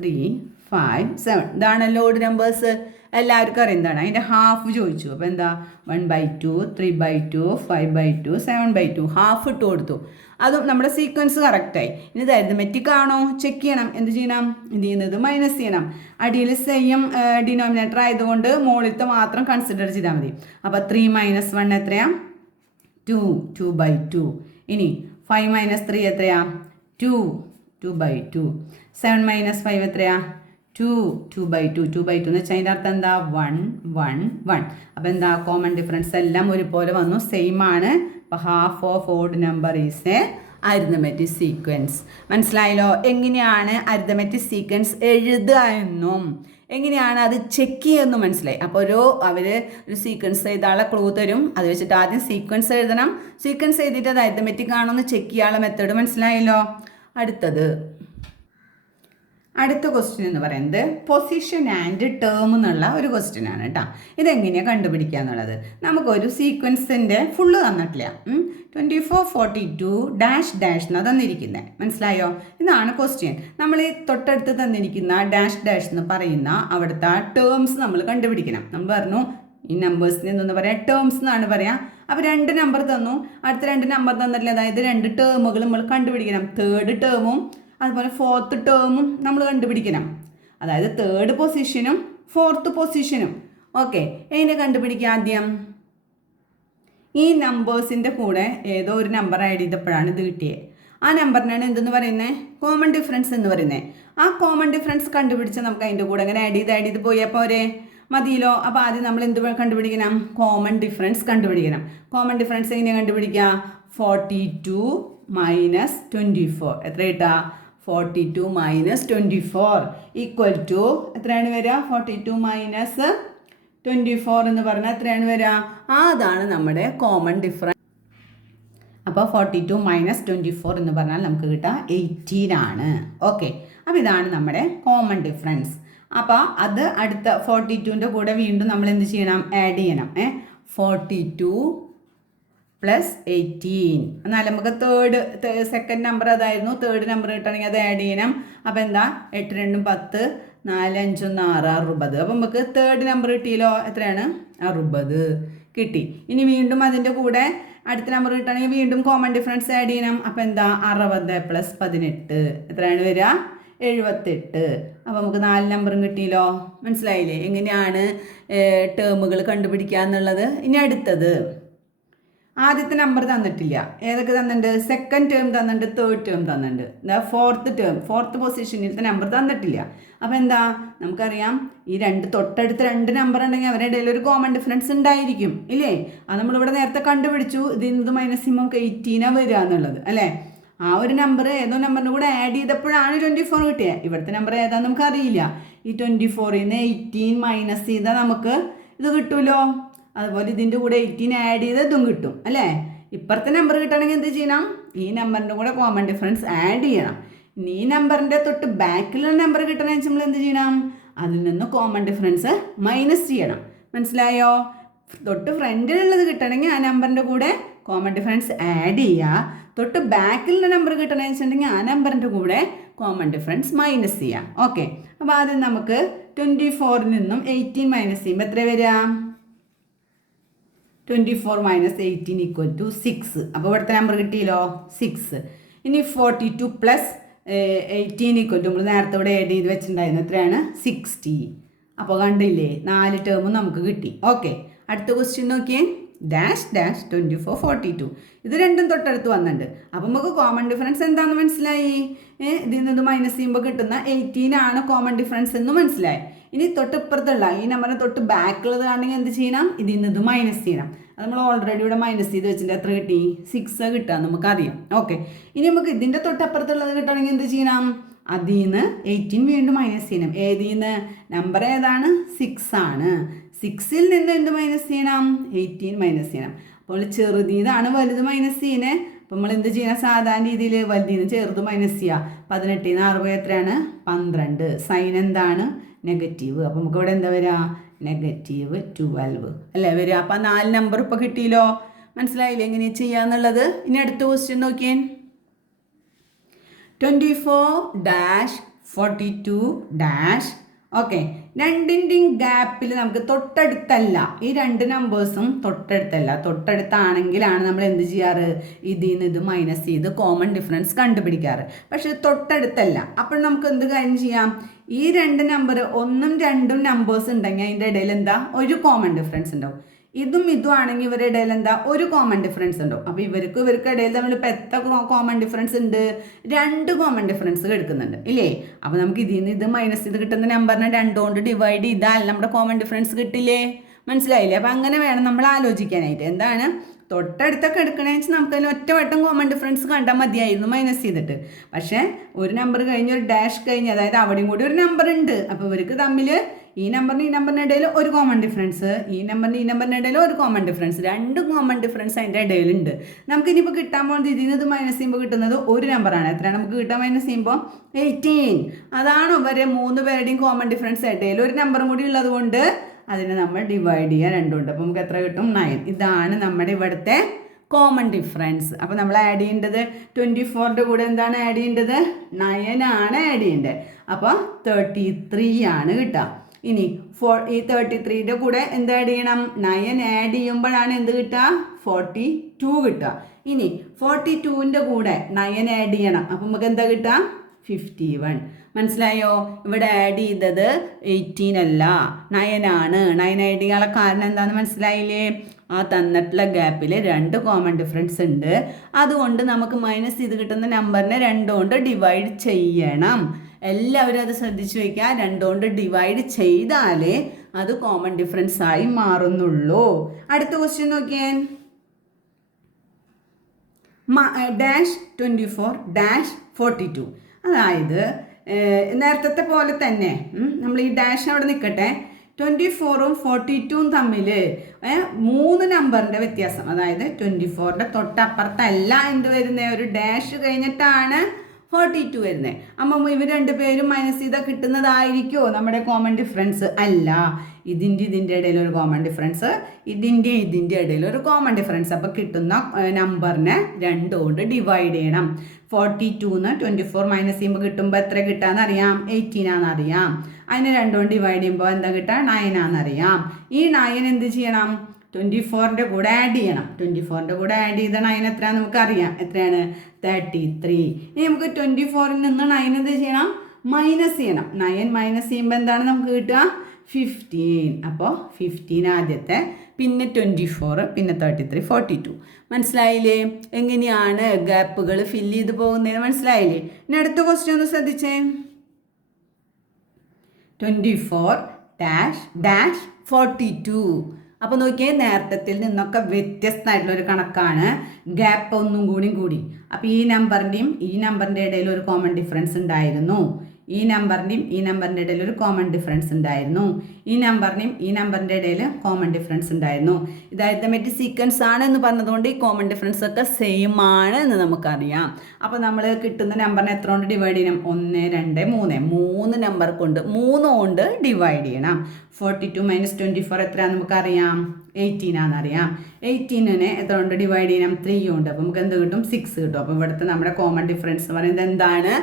3 5 7. ഇതാണല്ലോ ഓഡ് നമ്പേഴ്സ്. എല്ലാവർക്കും അറിയാം എന്താണ്. അതിൻ്റെ ഹാഫ് ചോദിച്ചു. അപ്പോൾ എന്താ? 1/2, 3/2, 5/2, 7/2. ഹാഫ് ഇട്ട് കൊടുത്തു. അതും നമ്മുടെ സീക്വൻസ് കറക്റ്റായി. ഇനി ഇത് അരിതമെറ്റിക് ആണോ? ചെക്ക് ചെയ്യണം. എന്ത് ചെയ്യണം? എന്ത് ചെയ്യുന്നത്? മൈനസ് ചെയ്യണം. അടിയിൽ സെയിം ഡിനോമിനേറ്റർ ആയതുകൊണ്ട് മുകളിലത്തെ മാത്രം കൺസിഡർ ചെയ്താൽ മതി. അപ്പോൾ 3 - 1 എത്രയാ? 2, 2/2. ഇനി 5 - 3 എത്രയാ? 2, 2/2. 7 - 5 എത്രയാ? 2, 2/2. 2/2 എന്ന് വെച്ചാൽ അതിൻ്റെ അർത്ഥം എന്താ? 1 1 1. അപ്പോൾ എന്താ? കോമൺ ഡിഫറൻസ് എല്ലാം ഒരുപോലെ വന്നു, സെയിം ആണ്. അപ്പോൾ half of odd number is A arithmetic sequence. മനസ്സിലായല്ലോ? എങ്ങനെയാണ് അരിതമെറ്റിക് സീക്വൻസ് എഴുതുക എന്നും എങ്ങനെയാണ് അത് ചെക്ക് ചെയ്യുമെന്നും മനസ്സിലായി. അപ്പോൾ അവർ ഒരു സീക്വൻസ് എഴുതാനുള്ള ക്ലൂ തരും. അത് വെച്ചിട്ട് ആദ്യം സീക്വൻസ് എഴുതണം. സീക്വൻസ് എഴുതിയിട്ട് അത് അരിതമെറ്റിക് ആണോ എന്ന് ചെക്ക് ചെയ്യാനുള്ള മെത്തേഡ് മനസ്സിലായല്ലോ. അടുത്ത ക്വസ്റ്റ്യൻ എന്ന് പറയുന്നത് പൊസിഷൻ ആൻഡ് ടേം എന്നുള്ള ഒരു ക്വസ്റ്റ്യൻ ആണ് കേട്ടോ. ഇതെങ്ങനെയാണ് കണ്ടുപിടിക്കുക എന്നുള്ളത്. നമുക്കൊരു സീക്വൻസിൻ്റെ ഫുള്ള് തന്നിട്ടില്ല. 24 42 ഡാഷ് ഡാഷ് എന്നാണ് തന്നിരിക്കുന്നത്. മനസ്സിലായോ? ഇതാണ് ക്വസ്റ്റ്യൻ. നമ്മൾ ഈ തൊട്ടടുത്ത് തന്നിരിക്കുന്ന ഡാഷ് ഡാഷ് എന്ന് പറയുന്ന അവിടുത്തെ ടേംസ് നമ്മൾ കണ്ടുപിടിക്കണം. നമ്മൾ പറഞ്ഞു ഈ നമ്പേഴ്സിന് എന്തെന്ന് പറയാം? ടേംസ് എന്നാണ് പറയാം. അപ്പോൾ 2 നമ്പർ തന്നു, അടുത്ത 2 നമ്പർ തന്നിട്ടില്ല. അതായത് 2 ടേമുകൾ നമ്മൾ കണ്ടുപിടിക്കണം. തേർഡ് ടേമും അതുപോലെ 4th ടേമും നമ്മൾ കണ്ടുപിടിക്കണം. അതായത് 3rd പൊസിഷനും 4th പൊസിഷനും. ഓക്കെ, ഇതിനെ കണ്ടുപിടിക്കുക. ആദ്യം ഈ നമ്പേഴ്സിൻ്റെ കൂടെ ഏതോ ഒരു നമ്പർ ആഡ് ചെയ്തപ്പോഴാണ് ഇത് കിട്ടിയത്. ആ നമ്പറിനാണ് എന്തെന്ന് പറയുന്നത്? കോമൺ ഡിഫറൻസ് എന്ന് പറയുന്നത്. ആ കോമൺ ഡിഫറൻസ് കണ്ടുപിടിച്ച് നമുക്ക് അതിൻ്റെ കൂടെ അങ്ങനെ ആഡ് ചെയ്ത് പോയാൽ പോരെ. മതിയല്ലോ. അപ്പോൾ ആദ്യം നമ്മൾ എന്ത് കണ്ടുപിടിക്കണം? കോമൺ ഡിഫറൻസ് കണ്ടുപിടിക്കണം. കോമൺ ഡിഫറൻസ് എങ്ങനെയാണ് കണ്ടുപിടിക്കുക? 42 മൈനസ് 24 എത്ര കിട്ടുക? 42 മൈനസ് 24 ഈക്വൽ ടു എത്രയാണ് വരിക? 42 മൈനസ് 24 എന്ന് പറഞ്ഞാൽ എത്രയാണ് വരിക? അതാണ് നമ്മുടെ കോമൺ ഡിഫറൻസ്. അപ്പോൾ 42 മൈനസ് 24 എന്ന് പറഞ്ഞാൽ നമുക്ക് കിട്ടുക 18 ആണ്. ഓക്കെ, അപ്പോൾ ഇതാണ് നമ്മുടെ കോമൺ ഡിഫറൻസ്. അപ്പോൾ അത് അടുത്ത 42ൻ്റെ കൂടെ വീണ്ടും നമ്മൾ എന്ത് ചെയ്യണം? ആഡ് ചെയ്യണം. 42 പ്ലസ് 18 എന്നാൽ നമുക്ക് സെക്കൻഡ് നമ്പർ അതായിരുന്നു. തേർഡ് നമ്പർ കിട്ടണമെങ്കിൽ അത് ആഡ് ചെയ്യണം. അപ്പോൾ എന്താ? 8 2 10 4 5 1 6 60. അപ്പോൾ നമുക്ക് തേർഡ് നമ്പർ കിട്ടിയല്ലോ. എത്രയാണ്? 60 കിട്ടി. ഇനി വീണ്ടും അതിൻ്റെ കൂടെ അടുത്ത നമ്പർ കിട്ടണമെങ്കിൽ വീണ്ടും കോമൺ ഡിഫറൻസ് ആഡ് ചെയ്യണം. അപ്പോൾ എന്താ? 60 പ്ലസ് 18 എത്രയാണ് വരിക? 78. അപ്പോൾ നമുക്ക് 4 നമ്പറും കിട്ടിയല്ലോ. മനസ്സിലായില്ലേ എങ്ങനെയാണ് ടേമുകൾ കണ്ടുപിടിക്കുക എന്നുള്ളത്? ഇനി അടുത്തത്, ആദ്യത്തെ നമ്പർ തന്നിട്ടില്ല. ഏതൊക്കെ തന്നിട്ടുണ്ട്? സെക്കൻഡ് ടേം തന്നിട്ടുണ്ട്, തേർഡ് ടേം തന്നിട്ടുണ്ട്. ഫോർത്ത് പൊസിഷനിലത്തെ നമ്പർ തന്നിട്ടില്ല. അപ്പോൾ എന്താ? നമുക്കറിയാം ഈ തൊട്ടടുത്ത രണ്ട് നമ്പർ ഉണ്ടെങ്കിൽ അവരുടെ ഇടയിൽ ഒരു കോമൺ ഡിഫറൻസ് ഉണ്ടായിരിക്കും ഇല്ലേ? അത് നമ്മളിവിടെ നേരത്തെ കണ്ടുപിടിച്ചു. ഇതിൽ നിന്ന് മൈനസ് ചെയ്യുമ്പോൾ നമുക്ക് 18 വരിക എന്നുള്ളത് അല്ലേ? ആ ഒരു നമ്പർ ഏതോ നമ്പറിൻ്റെ കൂടെ ആഡ് ചെയ്തപ്പോഴാണ് 24 കിട്ടിയത്. ഇവിടുത്തെ നമ്പർ ഏതാണെന്ന് നമുക്ക് അറിയില്ല. ഈ 24ൽ നിന്ന് 18 മൈനസ് ചെയ്താൽ നമുക്ക് ഇത് കിട്ടുമല്ലോ. അതുപോലെ ഇതിൻ്റെ കൂടെ 18 ആഡ് ചെയ്ത് ഇതും കിട്ടും അല്ലേ? ഇപ്പുറത്തെ നമ്പർ കിട്ടണമെങ്കിൽ എന്ത് ചെയ്യണം? ഈ നമ്പറിൻ്റെ കൂടെ കോമൺ ഡിഫറൻസ് ആഡ് ചെയ്യണം. ഇനി ഈ നമ്പറിൻ്റെ തൊട്ട് ബാക്കിലുള്ള നമ്പർ കിട്ടണമെന്ന് വെച്ചാൽ നമ്മൾ എന്ത് ചെയ്യണം? അതിൽ നിന്ന് കോമൺ ഡിഫറൻസ് മൈനസ് ചെയ്യണം. മനസ്സിലായോ? തൊട്ട് ഫ്രണ്ടിലുള്ളത് കിട്ടണമെങ്കിൽ ആ നമ്പറിൻ്റെ കൂടെ കോമൺ ഡിഫറൻസ് ആഡ് ചെയ്യുക. തൊട്ട് ബാക്കിലുള്ള നമ്പർ കിട്ടണമെന്ന് വെച്ചിട്ടുണ്ടെങ്കിൽ ആ നമ്പറിൻ്റെ കൂടെ കോമൺ ഡിഫറൻസ് മൈനസ് ചെയ്യാം. ഓക്കെ, അപ്പോൾ ആദ്യം നമുക്ക് 24ൽ നിന്നും 18 മൈനസ് ചെയ്യുമ്പോൾ എത്ര വരിക? 24 മൈനസ് 18 ഈക്വൽ ടു 6. അപ്പോൾ ഇവിടുത്തെ നമ്പർ കിട്ടിയല്ലോ 6. ഇനി 42 പ്ലസ് 18 ഈക്വൽ ടു നമ്മൾ നേരത്തെ ഇവിടെ ആഡ് ചെയ്ത് വെച്ചിട്ടുണ്ടായിരുന്നു. എത്രയാണ്? 60. അപ്പോൾ കണ്ടില്ലേ 4 ടേമും നമുക്ക് കിട്ടി. ഓക്കെ, അടുത്ത ക്വസ്റ്റ്യൻ നോക്കിയേ. ഡാഷ് ഡാഷ് 24 42 ഇത് രണ്ടും തൊട്ടടുത്ത് വന്നിട്ടുണ്ട്. അപ്പോൾ നമുക്ക് കോമൺ ഡിഫറൻസ് എന്താണെന്ന് മനസ്സിലായി. ഇതിൽ നിന്ന് മൈനസ് ചെയ്യുമ്പോൾ കിട്ടുന്ന 18 ആണ് കോമൺ ഡിഫറൻസ് എന്ന് മനസ്സിലായി. ഇനി തൊട്ടിപ്പുറത്തുള്ള ഈ നമ്പറിന് തൊട്ട് ബാക്കിലുള്ളത് ആണെങ്കിൽ എന്ത് ചെയ്യണം? ഇതിൽ നിന്ന് മൈനസ് ചെയ്യണം. അത് നമ്മൾ ഓൾറെഡി ഇവിടെ മൈനസ് ചെയ്ത് വെച്ചിട്ട് എത്ര കിട്ടി? 6 കിട്ടുക നമുക്കറിയാം. ഓക്കെ, ഇനി നമുക്ക് ഇതിൻ്റെ തൊട്ടപ്പുറത്തുള്ളത് കിട്ടണമെങ്കിൽ എന്ത് ചെയ്യണം? അതിൽ നിന്ന് 18 വീണ്ടും മൈനസ് ചെയ്യണം. ഏതിൽ നിന്ന്? നമ്പർ ഏതാണ്? 6 ആണ്. 6ൽ നിന്ന് എന്ത് മൈനസ് ചെയ്യണം? 18 മൈനസ് ചെയ്യണം. അപ്പോൾ ചെറുതീതാണ് വലുത് മൈനസ് ചെയ്യുന്നത്. അപ്പോൾ നമ്മൾ എന്ത് ചെയ്യണം? സാധാരണ രീതിയിൽ വലുതിൽ നിന്ന് ചെറുത് മൈനസ് ചെയ്യുക. 18 60 എത്രയാണ്? 12. സൈൻ എന്താണ്? നെഗറ്റീവ്. അപ്പോൾ നമുക്ക് ഇവിടെ എന്താ വരിക? -12 അല്ലേ വരിക. അപ്പോൾ 4 നമ്പർ ഇപ്പോൾ കിട്ടിയല്ലോ. മനസ്സിലായില്ലേ എങ്ങനെ ചെയ്യാന്നുള്ളത്? ഇനി അടുത്ത ക്വസ്റ്റ്യൻ നോക്കിയേ. 24 ഡാഷ് 42 ഡാഷ്. ഓക്കെ, രണ്ടിൻ്റെയും ഗ്യാപ്പിൽ നമുക്ക് തൊട്ടടുത്തല്ല. ഈ രണ്ട് നമ്പേഴ്സും തൊട്ടടുത്തല്ല. തൊട്ടടുത്താണെങ്കിലാണ് നമ്മൾ എന്ത് ചെയ്യാറ്? ഇതിൽ നിന്ന് ഇത് മൈനസ് ചെയ്ത് കോമൺ ഡിഫറൻസ് കണ്ടുപിടിക്കാറ്. പക്ഷെ തൊട്ടടുത്തല്ല. അപ്പോൾ നമുക്ക് എന്ത് കാര്യം ചെയ്യാം? ഈ രണ്ട് നമ്പർ 1ഉം 2ഉം നമ്പേഴ്സ് ഉണ്ടെങ്കിൽ അതിൻ്റെ ഇടയിൽ എന്താ? ഒരു കോമൺ ഡിഫറൻസ് ഉണ്ടാവും. ഇതും ആണെങ്കിൽ ഇവരുടെ ഇടയിൽ എന്താ? ഒരു കോമൺ ഡിഫറൻസ് ഉണ്ടാവും. അപ്പോൾ ഇവർക്ക് ഇടയിൽ നമ്മളിപ്പോൾ എത്ര കോമൺ ഡിഫറൻസ് ഉണ്ട്? 2 കോമൺ ഡിഫറൻസ് എടുക്കുന്നുണ്ട് ഇല്ലേ? അപ്പോൾ നമുക്ക് ഇതിൽ നിന്ന് ഇത് മൈനസ് ചെയ്ത് കിട്ടുന്ന നമ്പറിനെ 2 കൊണ്ട് ഡിവൈഡ് ചെയ്താൽ നമ്മുടെ കോമൺ ഡിഫറൻസ് കിട്ടില്ലേ? മനസ്സിലായില്ലേ? അപ്പോൾ അങ്ങനെ വേണം നമ്മൾ ആലോചിക്കാനായിട്ട്. എന്താണ്? തൊട്ടടുത്തൊക്കെ എടുക്കണമെന്ന് വെച്ചാൽ നമുക്ക് അതിന് ഒറ്റവട്ടം കോമൺ ഡിഫറൻസ് കണ്ടാൽ മതിയായിരുന്നു മൈനസ് ചെയ്തിട്ട്. പക്ഷേ ഒരു നമ്പർ കഴിഞ്ഞ് ഒരു ഡാഷ് കഴിഞ്ഞ്, അതായത് അവിടെയും കൂടി ഒരു നമ്പർ ഉണ്ട്. അപ്പോൾ ഇവർക്ക് തമ്മിൽ ഈ നമ്പറിന് ഇടയിൽ ഒരു കോമൺ ഡിഫറൻസ്, ഈ നമ്പറിന് ഇടയിൽ ഒരു കോമൺ ഡിഫറൻസ്, 2 കോമൺ ഡിഫറൻസ് അതിൻ്റെ ഇടയിലുണ്ട്. നമുക്കിനിപ്പോൾ കിട്ടാൻ പോകുന്നത് ഇതിൽ നിന്ന് ഇത് മൈനസ് ചെയ്യുമ്പോൾ കിട്ടുന്നത് ഒരു നമ്പറാണ്. എത്രയാണ് നമുക്ക് കിട്ടാൻ? മൈനസ് ചെയ്യുമ്പോൾ 18. അതാണ് ഇവരെ 3 പേരുടെയും കോമൺ ഡിഫറൻസ്. ഇടയിൽ ഒരു നമ്പറും കൂടി ഉള്ളത് കൊണ്ട് അതിനെ നമ്മൾ ഡിവൈഡ് ചെയ്യാൻ 2 ഉണ്ട്. അപ്പോൾ നമുക്ക് എത്ര കിട്ടും? 9. ഇതാണ് നമ്മുടെ ഇവിടുത്തെ കോമൺ ഡിഫറൻസ്. അപ്പോൾ നമ്മൾ ആഡ് ചെയ്യേണ്ടത് 24ൻ്റെ കൂടെ എന്താണ് ആഡ് ചെയ്യേണ്ടത്? 9 ആണ് ആഡ് ചെയ്യേണ്ടത്. അപ്പോൾ 33 ആണ് കിട്ടുക. ഇനി ഈ 33ൻ്റെ കൂടെ എന്ത് ആഡ് ചെയ്യണം? 9 ആഡ് ചെയ്യുമ്പോഴാണ് എന്ത് കിട്ടുക? 42 കിട്ടുക. ഇനി 42ൻ്റെ കൂടെ 9 ആഡ് ചെയ്യണം. അപ്പം നമുക്ക് എന്താ കിട്ടുക? 51. മനസ്സിലായോ? ഇവിടെ ആഡ് ചെയ്തത് 18 അല്ല, 9 ആണ്. 9 ആഡ് ചെയ്യാനുള്ള കാരണം എന്താണെന്ന് മനസ്സിലായില്ലേ? ആ തന്നിട്ടുള്ള ഗ്യാപ്പിൽ 2 കോമൺ ഡിഫറൻസ് ഉണ്ട്. അതുകൊണ്ട് നമുക്ക് മൈനസ് ചെയ്ത് കിട്ടുന്ന നമ്പറിനെ 2 കൊണ്ട് ഡിവൈഡ് ചെയ്യണം. എല്ലാവരും അത് ശ്രദ്ധിച്ചു വയ്ക്കുക. 2 കൊണ്ട് ഡിവൈഡ് ചെയ്താലേ അത് കോമൺ ഡിഫറൻസ് ആയി മാറുന്നുള്ളൂ. അടുത്ത ക്വസ്റ്റ്യൻ നോക്കിയേ. Dash 24 dash 42. അതായത് നേരത്തെ പോലെ തന്നെ നമ്മൾ ഈ ഡാഷ് അവിടെ നിൽക്കട്ടെ. 24ഉം 42ഉം തമ്മിൽ 3 നമ്പറിൻ്റെ വ്യത്യാസം. അതായത് 24ൻ്റെ തൊട്ടപ്പുറത്തല്ല എന്ത് വരുന്നത്, ഒരു ഡാഷ് കഴിഞ്ഞിട്ടാണ് 42 വരുന്നത്. അപ്പം ഇവർ രണ്ടുപേരും മൈനസ് ചെയ്താൽ കിട്ടുന്നതായിരിക്കുമോ നമ്മുടെ കോമൺ ഡിഫറൻസ്? അല്ല, ഇതിൻ്റെ ഇടയിൽ ഒരു കോമൺ ഡിഫറൻസ്, ഇതിൻ്റെ ഇടയിൽ ഒരു കോമൺ ഡിഫറൻസ്. അപ്പോൾ കിട്ടുന്ന നമ്പറിനെ 2 കൊണ്ട് ഡിവൈഡ് ചെയ്യണം. 42ന്ന് 24 മൈനസ് ചെയ്യുമ്പോൾ കിട്ടുമ്പോൾ എത്ര കിട്ടാമെന്നറിയാം? 18 ആണെന്നറിയാം. അതിനെ 2 കൊണ്ട് ഡിവൈഡ് ചെയ്യുമ്പോൾ എന്താ കിട്ടുക? 9 ആണെന്നറിയാം. ഈ 9 എന്ത് ചെയ്യണം? 24ൻ്റെ കൂടെ ആഡ് ചെയ്യണം. 24ൻ്റെ കൂടെ ആഡ് ചെയ്ത 9 എത്രയാണെന്ന് നമുക്കറിയാം. എത്രയാണ്? 33. ഇനി നമുക്ക് 24ൽ നിന്ന് 9 എന്ത് ചെയ്യണം? മൈനസ് ചെയ്യണം. 9 മൈനസ് ചെയ്യുമ്പോൾ എന്താണ് നമുക്ക് കിട്ടുക? 15. അപ്പോൾ 15 ആദ്യത്തെ, പിന്നെ 24, പിന്നെ 33, 42. മനസ്സിലായില്ലേ? എങ്ങനെയാണ് ഗ്യാപ്പുകൾ ഫില്ല് ചെയ്ത് പോകുന്നതിന് മനസ്സിലായില്ലേ? ഇനി അടുത്ത ക്വസ്റ്റ്യൻ ഒന്ന് ശ്രദ്ധിച്ചേ. 24 ഡാഷ് ഡാഷ് 42. അപ്പോൾ നോക്കിയേ, നേരത്തെ നിന്നൊക്കെ വ്യത്യസ്തമായിട്ടുള്ളൊരു കണക്കാണ്. ഗ്യാപ്പ് ഒന്നും കൂടി. അപ്പോൾ ഈ നമ്പറിൻ്റെയും ഈ നമ്പറിൻ്റെ ഇടയിൽ ഒരു കോമൺ ഡിഫറൻസ് ഉണ്ടായിരുന്നു. ഈ നമ്പറിൻ്റെയും ഈ നമ്പറിൻ്റെ ഇടയിൽ ഒരു കോമൺ ഡിഫറൻസ് ഉണ്ടായിരുന്നു. ഈ നമ്പറിൻ്റെയും ഈ നമ്പറിൻ്റെ ഇടയിൽ കോമൺ ഡിഫറൻസ് ഉണ്ടായിരുന്നു. ഇത് അരിത്തമെറ്റിക് സീക്വൻസ് ആണ് എന്ന് പറഞ്ഞതുകൊണ്ട് ഈ കോമൺ ഡിഫറൻസ് ഒക്കെ സെയിം ആണ് എന്ന് നമുക്കറിയാം. അപ്പോൾ നമ്മൾ കിട്ടുന്ന നമ്പറിനെ എത്ര കൊണ്ട് ഡിവൈഡ് ചെയ്യണം? 1, 2, 3. 3 നമ്പർ കൊണ്ട് 3 കൊണ്ട് ഡിവൈഡ് ചെയ്യണം. 42 മൈനസ് 24 എത്രയാണെന്ന് നമുക്കറിയാം? 18 ആണെന്നറിയാം. 18നെ എത്ര കൊണ്ട് ഡിവൈഡ് ചെയ്യണം? 3 കൊണ്ട്. അപ്പോൾ നമുക്ക് എന്ത് കിട്ടും? 6 കിട്ടും. അപ്പോൾ ഇവിടുത്തെ നമ്മുടെ കോമൺ ഡിഫറൻസ് എന്ന് പറയുന്നത് എന്താണ്?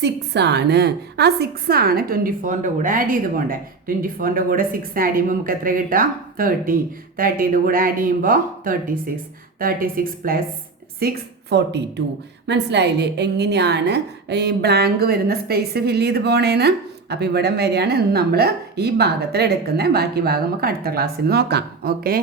6 ആണ്. ആ 6 ആണ് 24ൻ്റെ കൂടെ ആഡ് ചെയ്ത് പോകണ്ടേ. 24ൻ്റെ കൂടെ 6 ആഡ് ചെയ്യുമ്പോൾ നമുക്ക് എത്ര കിട്ടുക? 30. 30ൻ്റെ കൂടെ ആഡ് ചെയ്യുമ്പോൾ 36. 36 പ്ലസ് 6 42. മനസ്സിലായില്ലേ എങ്ങനെയാണ് ഈ ബ്ലാങ്ക് വരുന്ന സ്പേസ് ഫില്ല് ചെയ്ത് പോണേന്ന്? അപ്പോൾ ഇവിടം വരെയാണ് ഇന്ന് നമ്മൾ ഈ ഭാഗത്തിൽ എടുക്കുന്നത്. ബാക്കി ഭാഗം നമുക്ക് അടുത്ത ക്ലാസ്സിൽ നോക്കാം. ഓക്കെ.